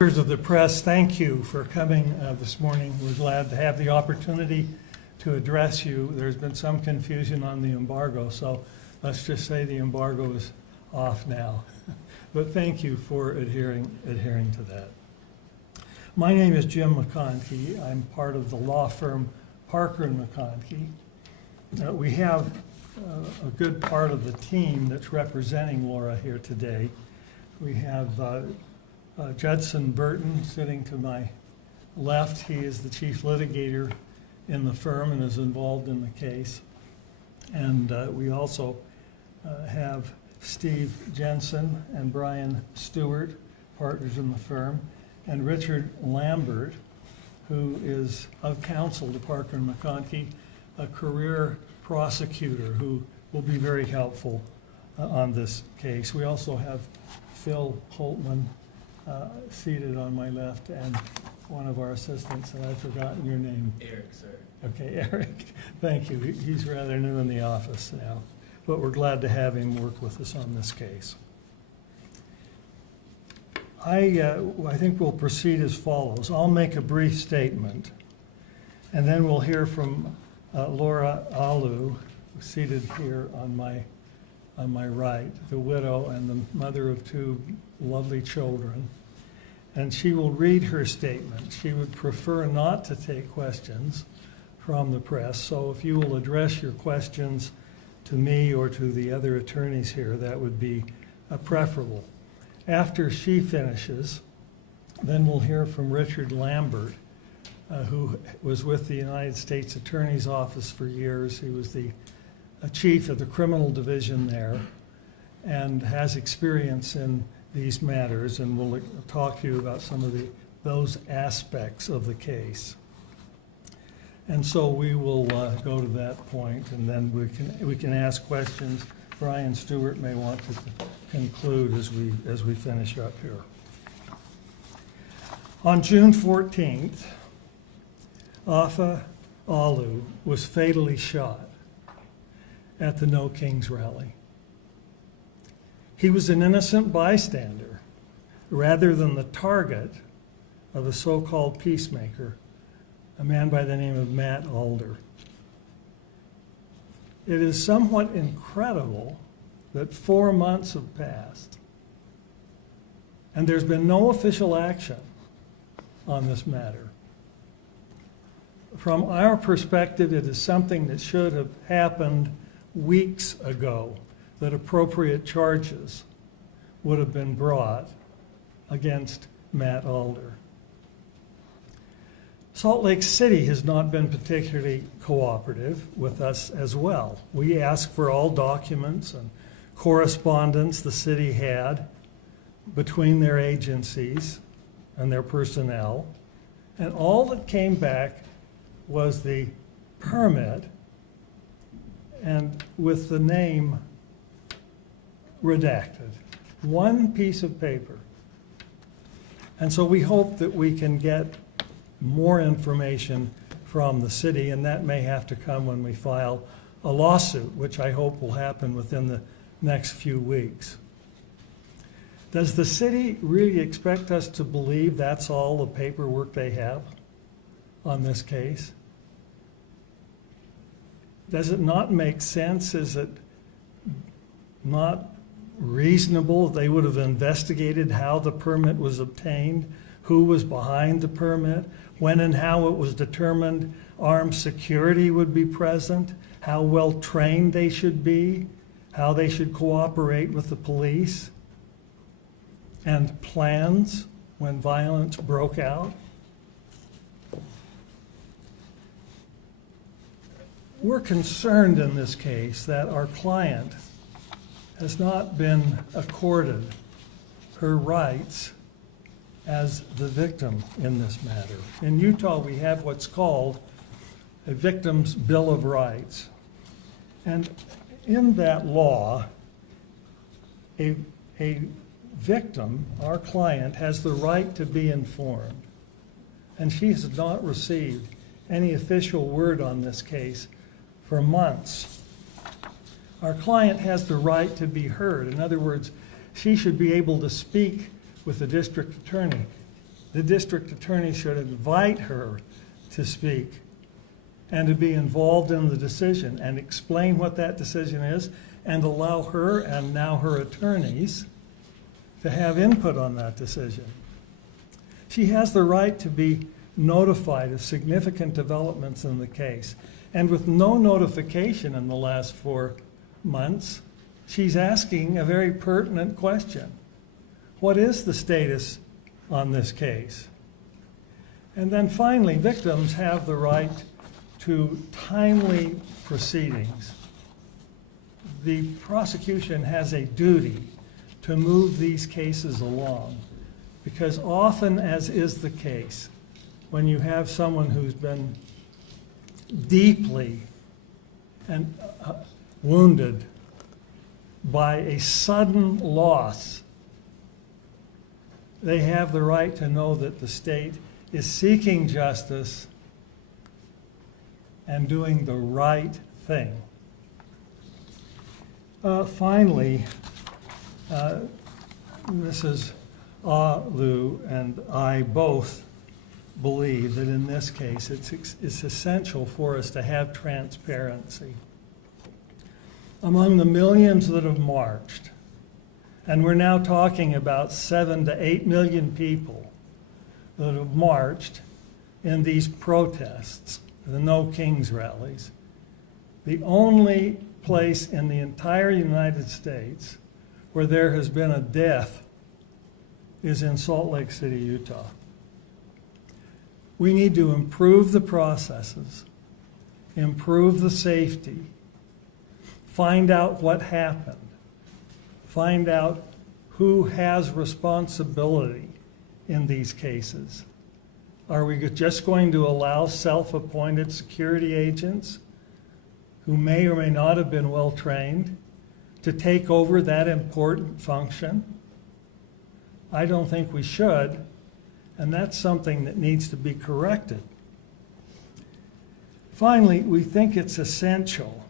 Members of the press, thank you for coming this morning. We're glad to have the opportunity to address you. There's been some confusion on the embargo, so let's just say the embargo is off now. But thank you for adhering to that. My name is Jim McConkie. I'm part of the law firm Parker and McConkie. We have a good part of the team that's representing Laura here today. We have Judson Burton sitting to my left. He is the chief litigator in the firm and is involved in the case. And we also have Steve Jensen and Brian Stewart, partners in the firm, and Richard Lambert, who is of counsel to Parker and McConkie, a career prosecutor who will be very helpful on this case. We also have Phil Holtman seated on my left, and one of our assistants, and I've forgotten your name. Eric, sir. Okay, Eric, thank you. He's rather new in the office now, but we're glad to have him work with us on this case. I think we'll proceed as follows. I'll make a brief statement, and then we'll hear from Laura Alu, seated here on my right, the widow and the mother of two lovely children. And she will read her statement. She would prefer not to take questions from the press, so if you will address your questions to me or to the other attorneys here, that would be preferable. After she finishes, then we'll hear from Richard Lambert, who was with the United States Attorney's Office for years. He was the chief of the criminal division there and has experience in these matters, and we'll talk to you about some of those aspects of the case. And so we will go to that point, and then we can ask questions. Brian Stewart may want to conclude as we finish up here. On June 14th, Laura Alu was fatally shot at the No Kings rally. He was an innocent bystander rather than the target of a so-called peacemaker, a man by the name of Matt Alder. It is somewhat incredible that 4 months have passed and there's been no official action on this matter. From our perspective, it is something that should have happened weeks ago, that appropriate charges would have been brought against Matt Alder. Salt Lake City has not been particularly cooperative with us as well. We asked for all documents and correspondence the city had between their agencies and their personnel, and all that came back was the permit and with the name redacted. One piece of paper. And so we hope that we can get more information from the city, and that may have to come when we file a lawsuit, which I hope will happen within the next few weeks. Does the city really expect us to believe that's all the paperwork they have on this case? Does it not make sense? Is it not reasonable they would have investigated how the permit was obtained, who was behind the permit, when and how it was determined armed security would be present, how well trained they should be, how they should cooperate with the police, and plans when violence broke out? We're concerned in this case that our client has not been accorded her rights as the victim in this matter. In Utah, we have what's called a Victim's Bill of Rights. And in that law, a victim, our client, has the right to be informed. And she has not received any official word on this case for months. Our client has the right to be heard. In other words, she should be able to speak with the district attorney. the district attorney should invite her to speak and to be involved in the decision and explain what that decision is and allow her and now her attorneys to have input on that decision. She has the right to be notified of significant developments in the case. And with no notification in the last 4 months, she's asking a very pertinent question. What is the status on this case? And then finally, victims have the right to timely proceedings. The prosecution has a duty to move these cases along, because often, as is the case, when you have someone who's been deeply and wounded by a sudden loss, they have the right to know that the state is seeking justice and doing the right thing. Finally, Mrs. Alu and I both believe that in this case it's essential for us to have transparency. Among the millions that have marched, and we're now talking about 7 to 8 million people that have marched in these protests, the No Kings rallies, the only place in the entire United States where there has been a death is in Salt Lake City, Utah. We need to improve the processes, improve the safety, find out what happened, find out who has responsibility in these cases. Are we just going to allow self-appointed security agents who may or may not have been well trained to take over that important function? I don't think we should, and that's something that needs to be corrected. Finally, we think it's essential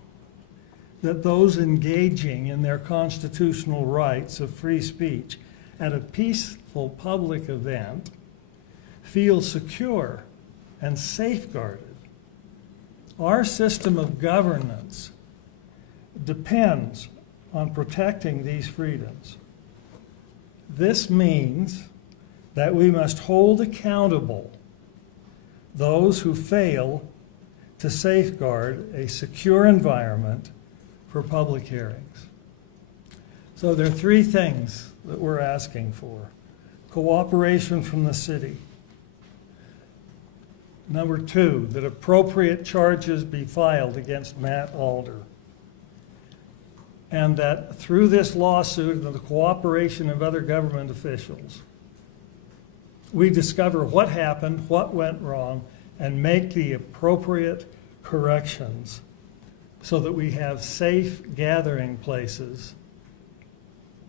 that those engaging in their constitutional rights of free speech at a peaceful public event feel secure and safeguarded. Our system of governance depends on protecting these freedoms. This means that we must hold accountable those who fail to safeguard a secure environment for public hearings. So there are 3 things that we're asking for. Cooperation from the city. Number 2, that appropriate charges be filed against Matt Alder. And that through this lawsuit and the cooperation of other government officials, we discover what happened, what went wrong, and make the appropriate corrections so that we have safe gathering places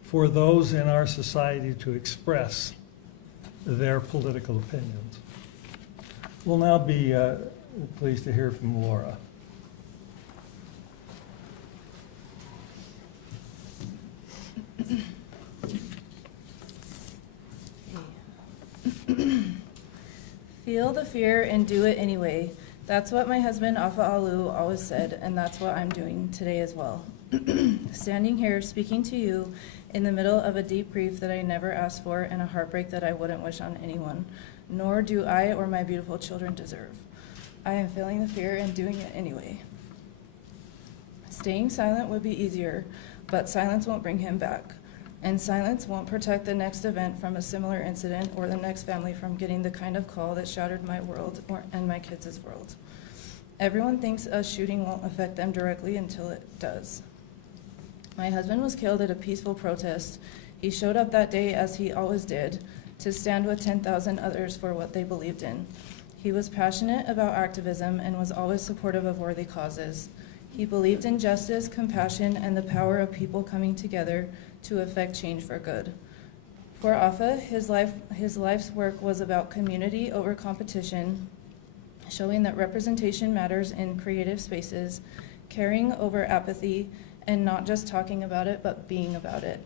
for those in our society to express their political opinions. We'll now be pleased to hear from Laura. Feel the fear and do it anyway. That's what my husband, Laura Alu, always said, and that's what I'm doing today as well. Standing here speaking to you in the middle of a deep grief that I never asked for and a heartbreak that I wouldn't wish on anyone, nor do I or my beautiful children deserve. I am feeling the fear and doing it anyway. Staying silent would be easier, but silence won't bring him back. And silence won't protect the next event from a similar incident or the next family from getting the kind of call that shattered my world and my kids' world. Everyone thinks a shooting won't affect them directly until it does. My husband was killed at a peaceful protest. He showed up that day, as he always did, to stand with 10,000 others for what they believed in. He was passionate about activism and was always supportive of worthy causes. He believed in justice, compassion, and the power of people coming together to effect change for good. For Afa, his life's work was about community over competition, showing that representation matters in creative spaces, caring over apathy, and not just talking about it, but being about it.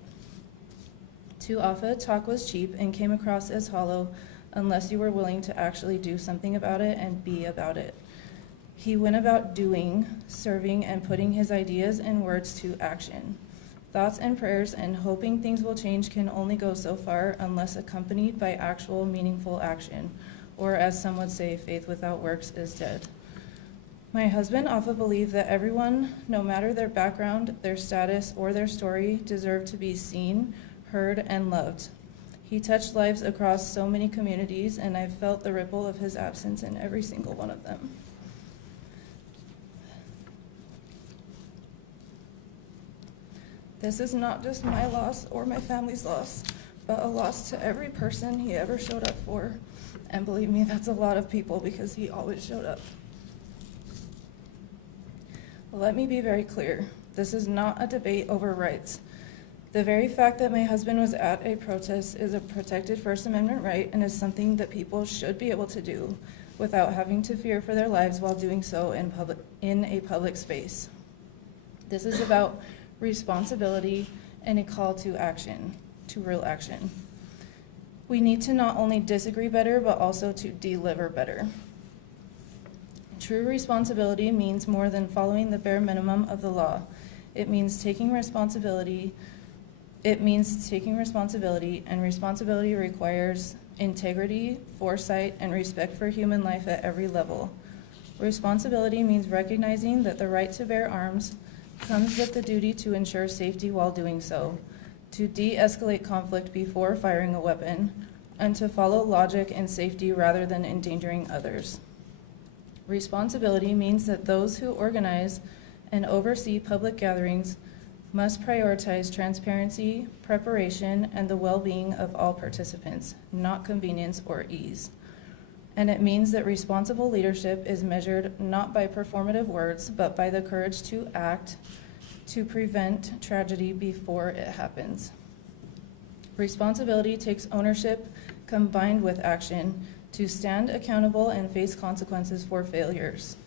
To Afa, talk was cheap and came across as hollow, unless you were willing to actually do something about it and be about it. He went about doing, serving, and putting his ideas and words to action. Thoughts and prayers and hoping things will change can only go so far unless accompanied by actual meaningful action, or as some would say, faith without works is dead. My husband often believed that everyone, no matter their background, their status, or their story, deserved to be seen, heard, and loved. He touched lives across so many communities, and I felt the ripple of his absence in every single one of them. This is not just my loss or my family's loss, but a loss to every person he ever showed up for. And believe me, that's a lot of people because he always showed up. Let me be very clear. This is not a debate over rights. The very fact that my husband was at a protest is a protected First Amendment right and is something that people should be able to do without having to fear for their lives while doing so in a public space. This is about responsibility and a call to action, to real action. We need to not only disagree better, but also to deliver better. True responsibility means more than following the bare minimum of the law. It means taking responsibility. And responsibility requires integrity, foresight, and respect for human life at every level. Responsibility means recognizing that the right to bear arms comes with the duty to ensure safety while doing so, to de-escalate conflict before firing a weapon, and to follow logic and safety rather than endangering others. Responsibility means that those who organize and oversee public gatherings must prioritize transparency, preparation, and the well-being of all participants, not convenience or ease. And it means that responsible leadership is measured not by performative words, but by the courage to act to prevent tragedy before it happens. Responsibility takes ownership combined with action to stand accountable and face consequences for failures.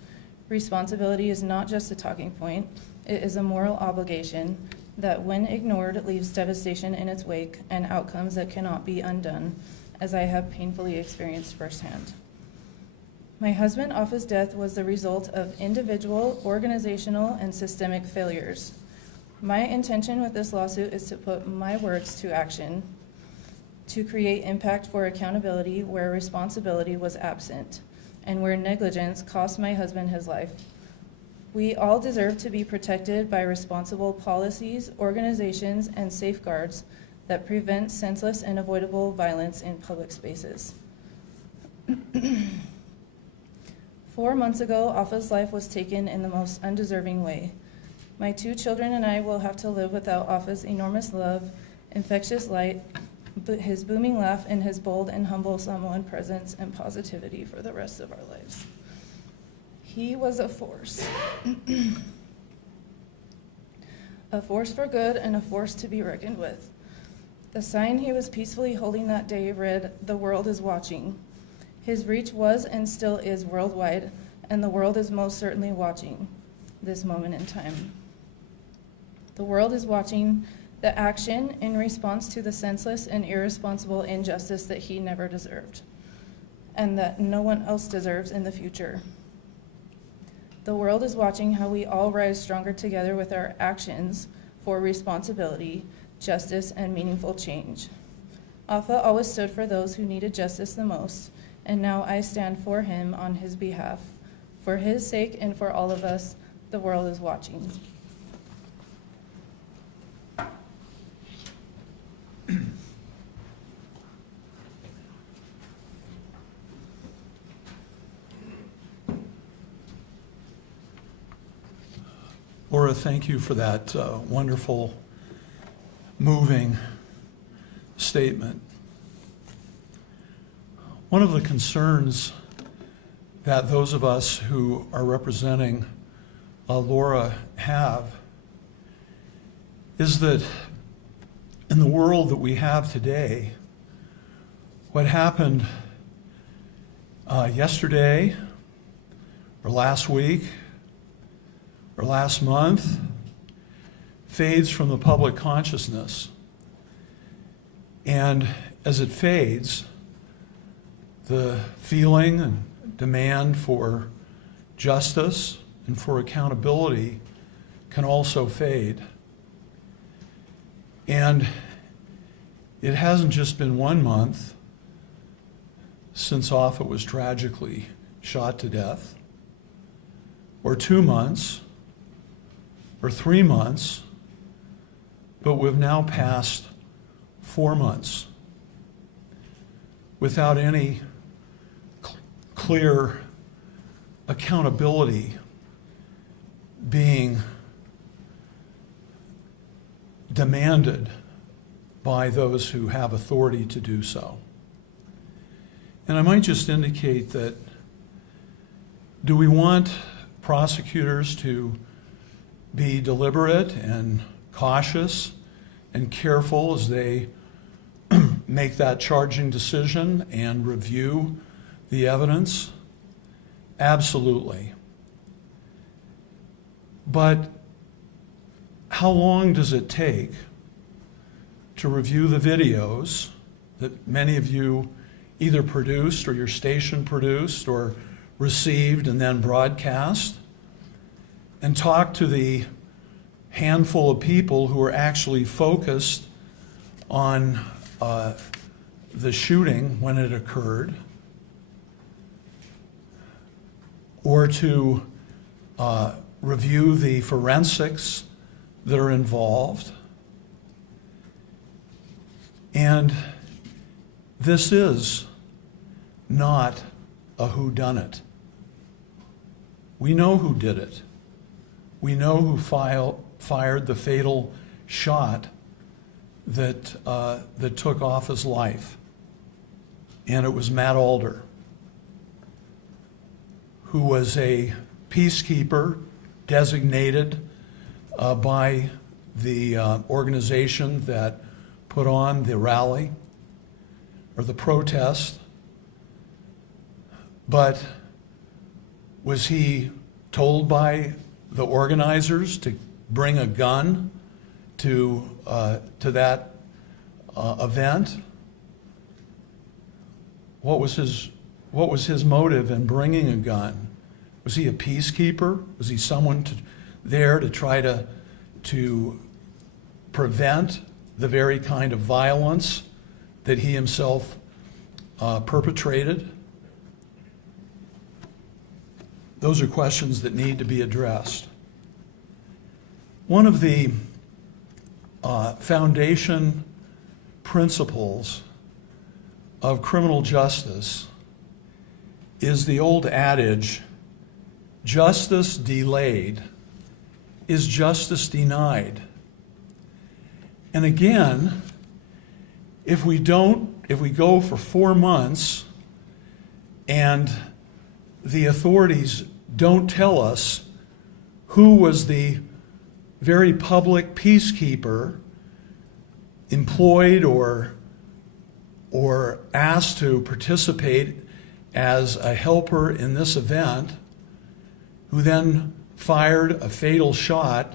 Responsibility is not just a talking point, it is a moral obligation that, when ignored, leaves devastation in its wake and outcomes that cannot be undone, as I have painfully experienced firsthand. My husband Afa's death was the result of individual, organizational, and systemic failures. My intention with this lawsuit is to put my words to action, to create impact for accountability where responsibility was absent, and where negligence cost my husband his life. We all deserve to be protected by responsible policies, organizations, and safeguards that prevent senseless and avoidable violence in public spaces. 4 months ago, Afa's life was taken in the most undeserving way. My 2 children and I will have to live without Afa's enormous love, infectious light, his booming laugh, and his bold and humble Samoan presence and positivity for the rest of our lives. He was a force. A force for good and a force to be reckoned with. The sign he was peacefully holding that day read, "The world is watching." His reach was and still is worldwide, and the world is most certainly watching this moment in time. The world is watching the action in response to the senseless and irresponsible injustice that he never deserved, and that no one else deserves in the future. The world is watching how we all rise stronger together with our actions for responsibility, justice, and meaningful change. Afa always stood for those who needed justice the most, and now I stand for him on his behalf. For his sake and for all of us, the world is watching. Laura, thank you for that wonderful, moving statement. One of the concerns that those of us who are representing Laura have is that in the world that we have today, what happened yesterday or last week or last month fades from the public consciousness. And as it fades, the feeling and demand for justice and for accountability can also fade. And it hasn't just been 1 month since Offutt was tragically shot to death, or 2 months, or 3 months, but we've now passed 4 months without any clear accountability being demanded by those who have authority to do so. And I might just indicate that, do we want prosecutors to be deliberate and cautious and careful as they make that charging decision and review the evidence? Absolutely. But how long does it take to review the videos that many of you either produced or your station produced or received and then broadcast, and talk to the handful of people who are actually focused on the shooting when it occurred, or to review the forensics that are involved? And this is not a whodunit. We know who did it. We know who fired the fatal shot that took off his life. And it was Matt Alder, who was a peacekeeper designated by the organization that put on the rally or the protest. But was he told by the organizers to bring a gun to that event? What was his motive in bringing a gun? Was he a peacekeeper? Was he someone there to try to prevent the very kind of violence that he himself perpetrated? Those are questions that need to be addressed. One of the foundation principles of criminal justice is the old adage, justice delayed is justice denied. And again, if we go for 4 months and the authorities don't tell us who was the very public peacekeeper employed or asked to participate as a helper in this event, who then fired a fatal shot,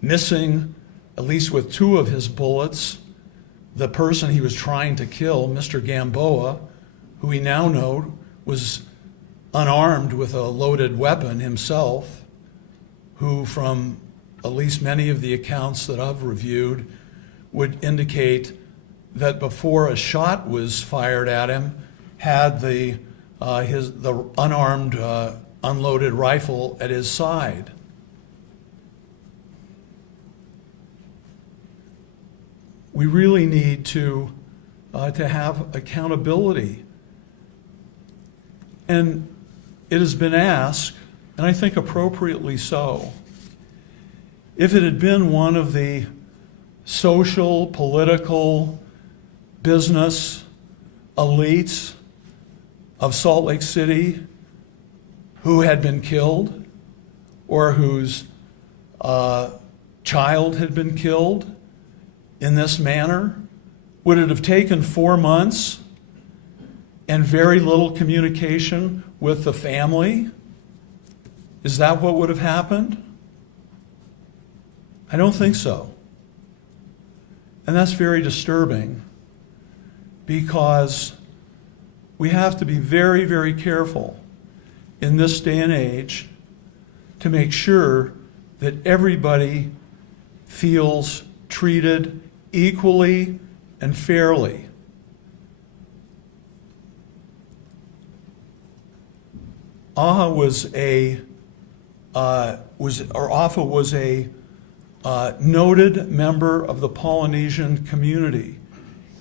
missing, at least with 2 of his bullets, the person he was trying to kill, Mr. Gamboa, who we now know was unarmed with a loaded weapon himself, who, from at least many of the accounts that I've reviewed, would indicate that before a shot was fired at him, had the unarmed unloaded rifle at his side. We really need to have accountability. And it has been asked, and I think appropriately so, if it had been one of the social, political, business elites of Salt Lake City who had been killed, or whose child had been killed in this manner, would it have taken 4 months and very little communication with the family? Is that what would have happened? I don't think so. And that's very disturbing, because we have to be very, very careful in this day and age to make sure that everybody feels treated equally and fairly. AHA was a noted member of the Polynesian community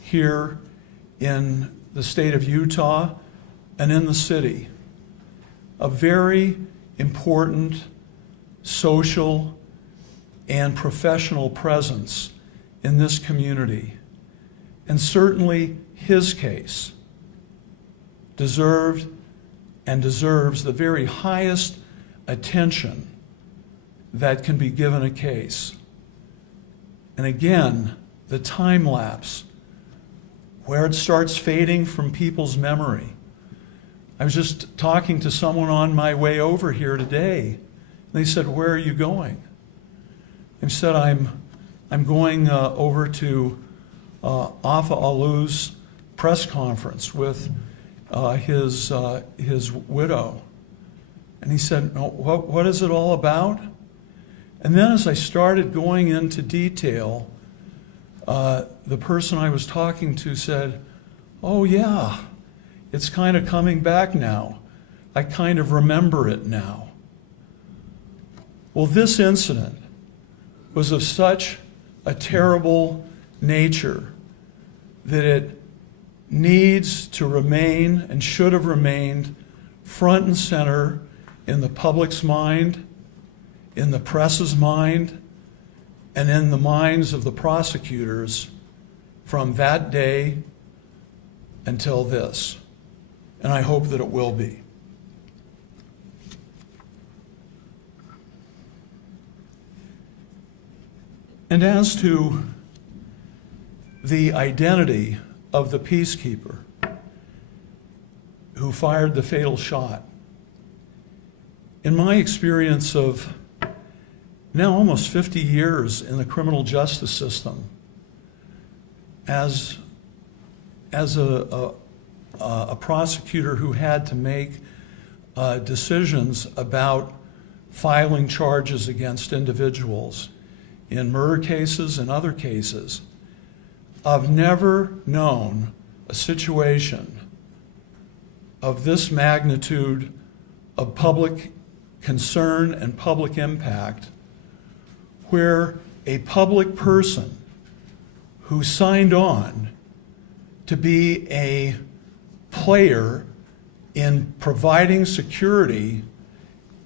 here in the state of Utah and in the city. A very important social and professional presence in this community. And certainly his case deserved and deserves the very highest attention that can be given a case. And again, the time lapse, where it starts fading from people's memory. I was just talking to someone on my way over here today, and they said, "Where are you going?" I said, I'm going over to Laura Alu's press conference with his widow. And he said, "No, what is it all about?" And then as I started going into detail, the person I was talking to said, "Oh yeah, it's kind of coming back now. I kind of remember it now." Well, this incident was of such a terrible nature that it needs to remain and should have remained front and center in the public's mind, in the press's mind, and in the minds of the prosecutors from that day until this. And I hope that it will be. And as to the identity of the peacekeeper who fired the fatal shot, in my experience of now almost 50 years in the criminal justice system, as a prosecutor who had to make decisions about filing charges against individuals in murder cases and other cases, I've never known a situation of this magnitude of public concern and public impact where a public person who signed on to be a player in providing security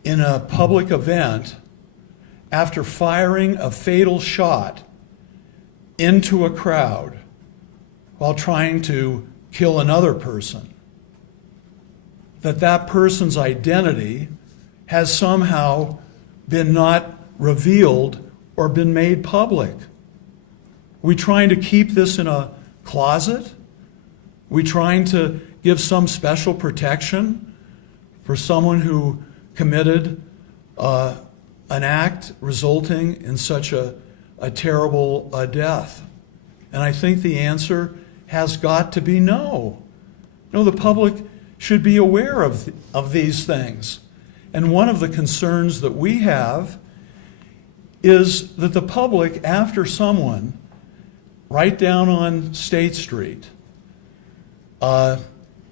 in a public event after firing a fatal shot into a crowd while trying to kill another person, that person's identity has somehow been not revealed or been made public. We trying to keep this in a closet? We trying to give some special protection for someone who committed an act resulting in such a terrible death? And I think the answer has got to be no. No, the public should be aware of these things. And one of the concerns that we have is that the public, after someone, right down on State Street, a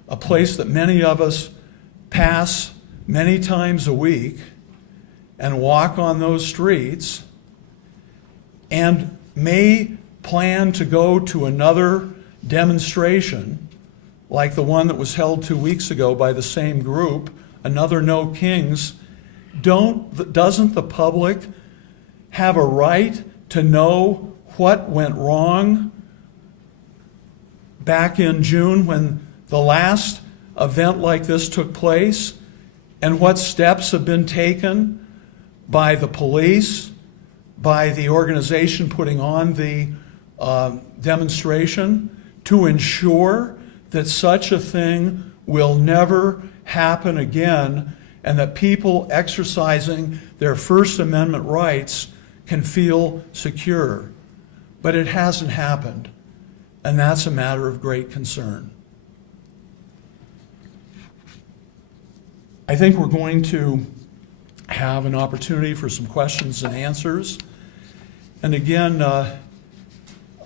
place that many of us pass many times a week and walk on those streets, and may plan to go to another demonstration like the one that was held 2 weeks ago by the same group, another No Kings, doesn't the public have a right to know what went wrong back in June when the last event like this took place, and what steps have been taken by the police, by the organization putting on the demonstration to ensure that such a thing will never happen again, and that people exercising their First Amendment rights can feel secure. But it hasn't happened, and that's a matter of great concern. I think we're going to have an opportunity for some questions and answers. And again,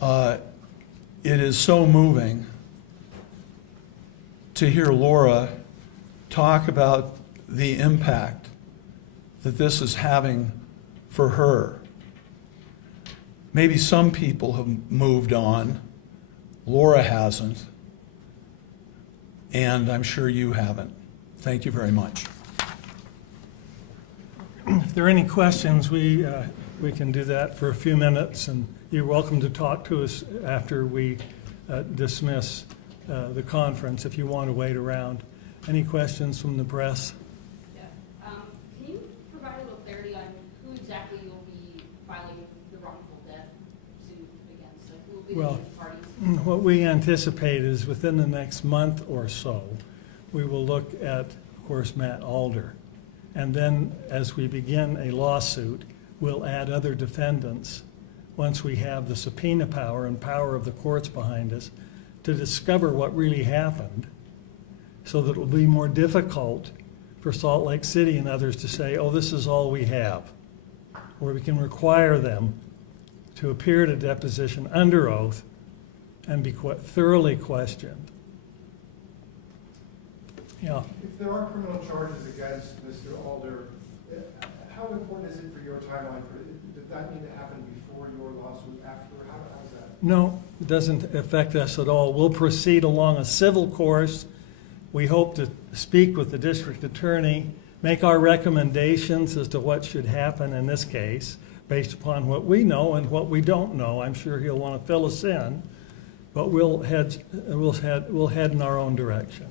it is so moving to hear Laura talk about the impact that this is having for her. Maybe some people have moved on. Laura hasn't. And I'm sure you haven't. Thank you very much. If there are any questions, we can do that for a few minutes, and you're welcome to talk to us after we dismiss the conference if you want to wait around. Any questions from the press? Yeah. Can you provide a little clarity on who exactly you'll be filing the wrongful death suit against? Like, who will be the parties? What we anticipate is within the next month or so, we will look at, of course, Matt Alder. And then as we begin a lawsuit, we'll add other defendants once we have the subpoena power and power of the courts behind us to discover what really happened, so that it will be more difficult for Salt Lake City and others to say, oh, this is all we have. Or we can require them to appear at a deposition under oath and be thoroughly questioned. Yeah. If there are criminal charges against Mr. Alder, how important is it for your timeline? Did that need to happen before your lawsuit, after? How's that? No, it doesn't affect us at all. We'll proceed along a civil course. We hope to speak with the district attorney, make our recommendations as to what should happen in this case, based upon what we know and what we don't know. I'm sure he'll want to fill us in, but we'll head in our own direction.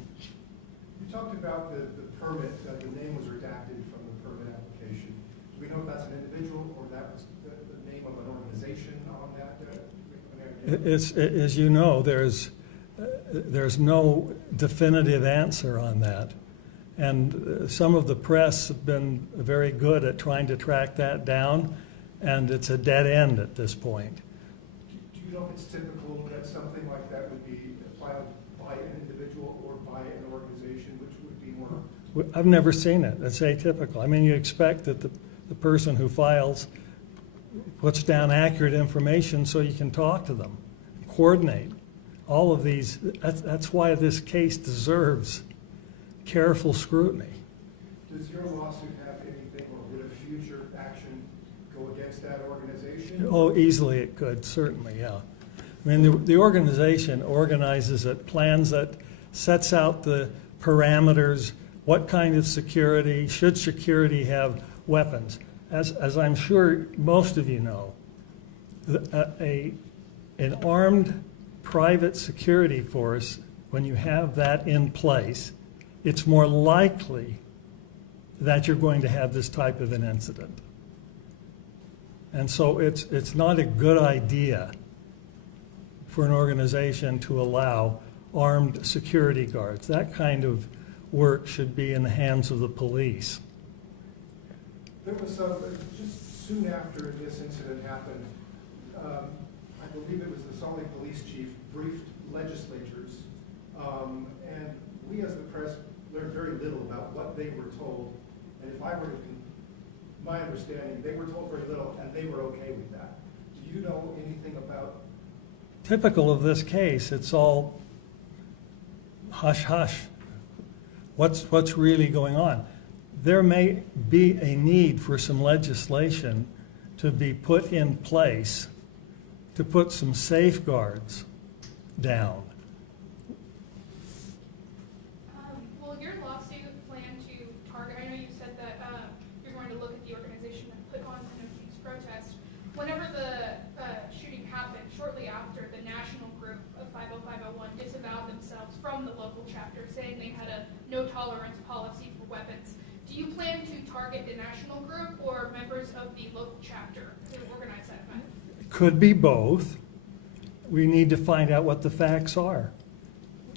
You talked about the permit, that the name was redacted from the permit application. Do we know if that's an individual or that was the name of an organization on that? As you know, there's no definitive answer on that. And some of the press have been very good at trying to track that down, and it's a dead end at this point. Do you know if it's typical that something like that would be filed by an individual or by an organization, which would be more? I've never seen it. It's atypical. I mean, you expect that the person who files puts down accurate information so you can talk to them, coordinate. All of these, that's why this case deserves careful scrutiny. Does your lawsuit have anything, or would a future action go against that organization? Oh, easily it could, certainly, yeah. I mean, the organization organizes it, plans it, sets out the parameters, what kind of security, should security have weapons. As I'm sure most of you know, an armed private security force, when you have that in place, it's more likely that you're going to have this type of an incident. And so it's not a good idea for an organization to allow armed security guards. That kind of work should be in the hands of the police. There was just soon after this incident happened, I believe it was the Salt Lake Police Chief briefed legislatures, and we as the press learned very little about what they were told. And if I were to, my understanding, they were told very little, and they were okay with that. Do you know anything about? Typical of this case, it's all hush hush. What's really going on? There may be a need for some legislation to be put in place to put some safeguards down. Will your lawsuit plan to target, I know you said that you're going to look at the organization and put on an abuse protest. Whenever the shooting happened, shortly after, the national group of 50501 disavowed themselves from the local chapter, saying they had a no tolerance policy for weapons. Do you plan to target the national group or members of the local chapter who organized that event? Could be both. We need to find out what the facts are.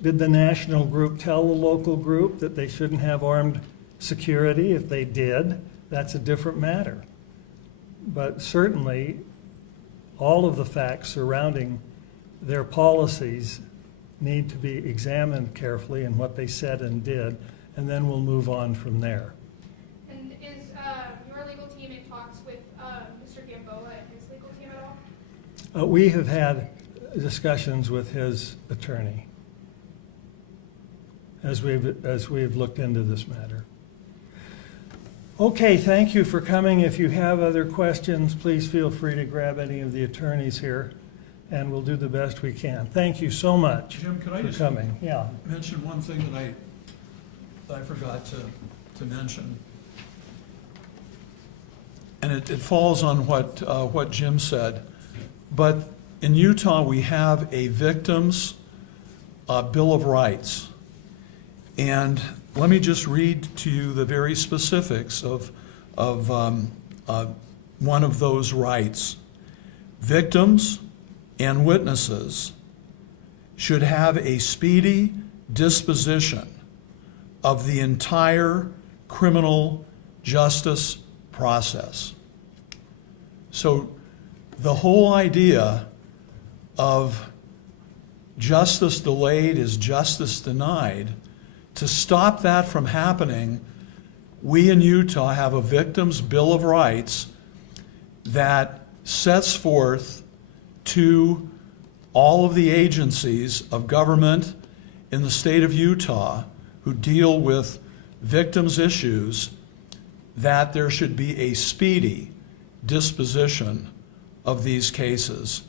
Did the national group tell the local group that they shouldn't have armed security? If they did, that's a different matter. But certainly, all of the facts surrounding their policies need to be examined carefully and what they said and did. and then we'll move on from there. And is your legal team in talks with Mr. Gamboa and his legal team at all? We have had discussions with his attorney as we've looked into this matter. Okay, thank you for coming. If you have other questions, please feel free to grab any of the attorneys here, and we'll do the best we can. Thank you so much Jim, could I for just coming. Yeah. mention one thing that I forgot to mention? And it falls on what Jim said. But in Utah, we have a victim's Bill of Rights. And let me just read to you the very specifics of one of those rights. Victims and witnesses should have a speedy disposition of the entire criminal justice process. So the whole idea of justice delayed is justice denied, to stop that from happening, we in Utah have a Victim's Bill of Rights that sets forth to all of the agencies of government in the state of Utah who deal with victims' issues that there should be a speedy disposition of these cases.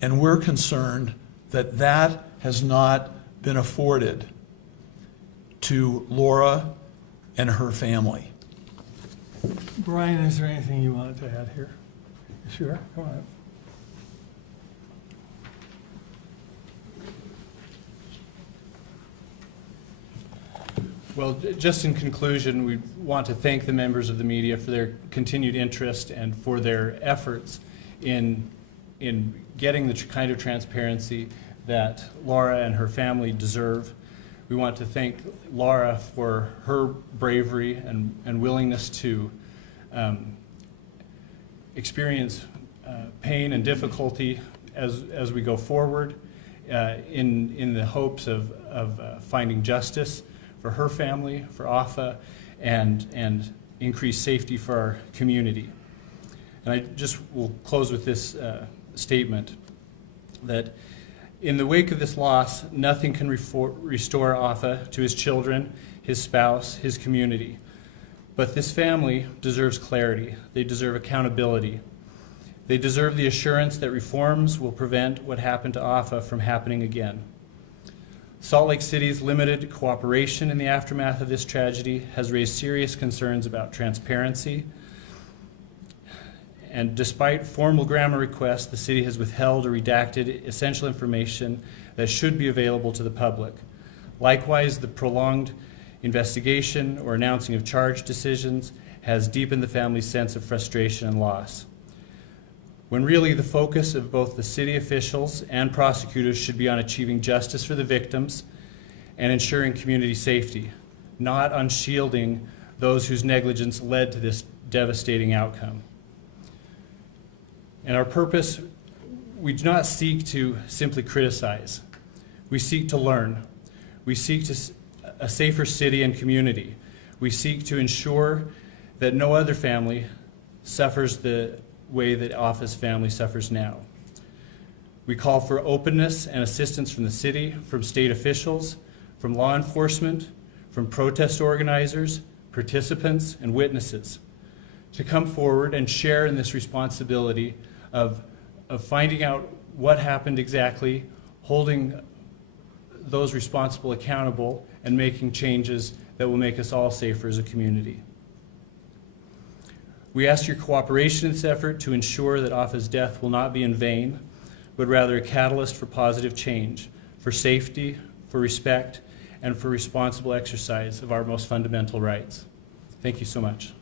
And we're concerned that that has not been afforded to Laura and her family. Brian, is there anything you wanted to add here? Sure, come on. Well, just in conclusion, we want to thank the members of the media for their continued interest and for their efforts in getting the kind of transparency that Laura and her family deserve. We want to thank Laura for her bravery and willingness to experience pain and difficulty as we go forward in the hopes of finding justice for her family, for AFA, and increased safety for our community. And I just will close with this statement that in the wake of this loss, nothing can restore AFA to his children, his spouse, his community. But this family deserves clarity. They deserve accountability. They deserve the assurance that reforms will prevent what happened to AFA from happening again. Salt Lake City's limited cooperation in the aftermath of this tragedy has raised serious concerns about transparency. And despite formal grammar requests, the city has withheld or redacted essential information that should be available to the public. Likewise, the prolonged investigation or announcing of charge decisions has deepened the family's sense of frustration and loss, when really the focus of both the city officials and prosecutors should be on achieving justice for the victims and ensuring community safety, not on shielding those whose negligence led to this devastating outcome. And our purpose, we do not seek to simply criticize. We seek to learn. We seek a safer city and community. We seek to ensure that no other family suffers the way that AFA's family suffers now. We call for openness and assistance from the city, from state officials, from law enforcement, from protest organizers, participants, and witnesses to come forward and share in this responsibility of finding out what happened exactly, holding those responsible accountable, and making changes that will make us all safer as a community. We ask your cooperation in this effort to ensure that AFA's death will not be in vain, but rather a catalyst for positive change, for safety, for respect, and for responsible exercise of our most fundamental rights. Thank you so much.